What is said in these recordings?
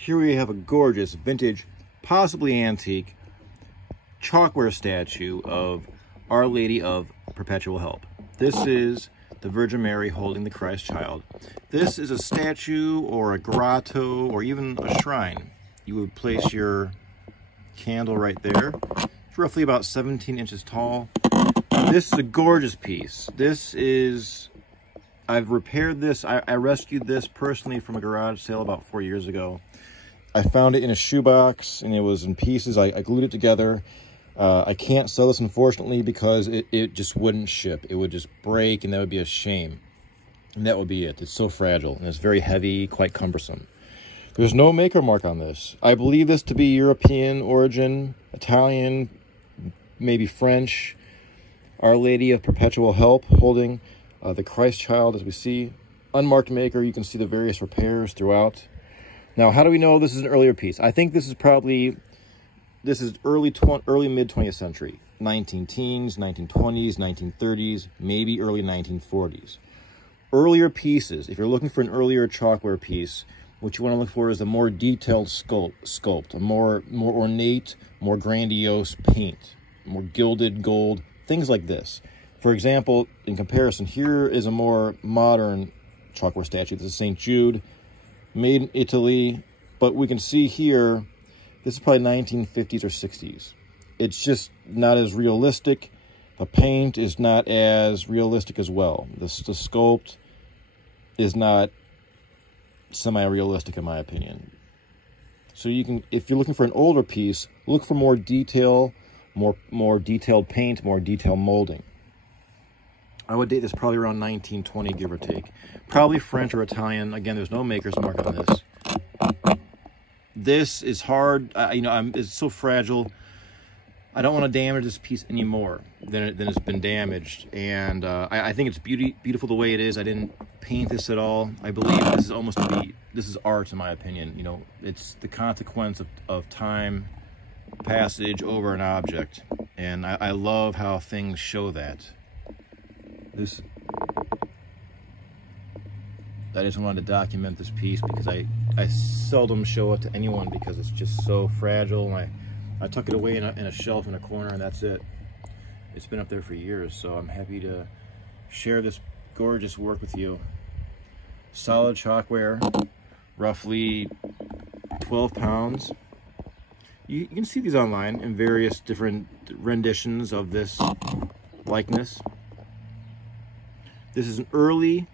Here we have a gorgeous, vintage, possibly antique, chalkware statue of Our Lady of Perpetual Help. This is the Virgin Mary holding the Christ child. This is a statue or a grotto or even a shrine. You would place your candle right there. It's roughly about 17 inches tall. This is a gorgeous piece. This is, I've repaired this. I rescued this personally from a garage sale about 4 years ago. I found it in a shoebox and it was in pieces. I glued it together. I can't sell this, unfortunately, because it just wouldn't ship. It would just break, and that would be a shame. And that would be it. It's so fragile, and it's very heavy, quite cumbersome. There's no maker mark on this. I believe this to be European origin, Italian, maybe French. Our Lady of Perpetual Help holding the Christ child, as we see. Unmarked maker. You can see the various repairs throughout. Now, how do we know this is an earlier piece? I think this is probably... This is early mid-20th century, 19-teens, 1920s, 1930s, maybe early 1940s. Earlier pieces, if you're looking for an earlier chalkware piece, what you want to look for is a more detailed sculpt, a more ornate, more grandiose paint, more gilded gold, things like this. For example, in comparison, here is a more modern chalkware statue. This is St. Jude, made in Italy, but we can see here, this is probably 1950s or 60s. It's just not as realistic. The paint is not as realistic as well. The sculpt is not semi-realistic in my opinion. So you can, if you're looking for an older piece, look for more detail, more detailed paint, more detailed molding. I would date this probably around 1920, give or take. Probably French or Italian. Again, there's no maker's mark on this. This is hard, it's so fragile. I don't want to damage this piece any more than it's been damaged. And I think it's beautiful the way it is. I didn't paint this at all. I believe this is this is art in my opinion. You know, it's the consequence of time, passage over an object. And I love how things show that. I just wanted to document this piece because I seldom show it to anyone because it's just so fragile. And I tuck it away in a shelf in a corner, and that's it. It's been up there for years, so I'm happy to share this gorgeous work with you. Solid chalkware, roughly 12 pounds. You can see these online in various different renditions of this likeness. This is an early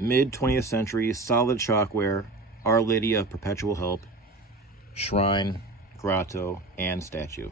mid-20th century solid chalkware, Our Lady of Perpetual Help, shrine, grotto, and statue.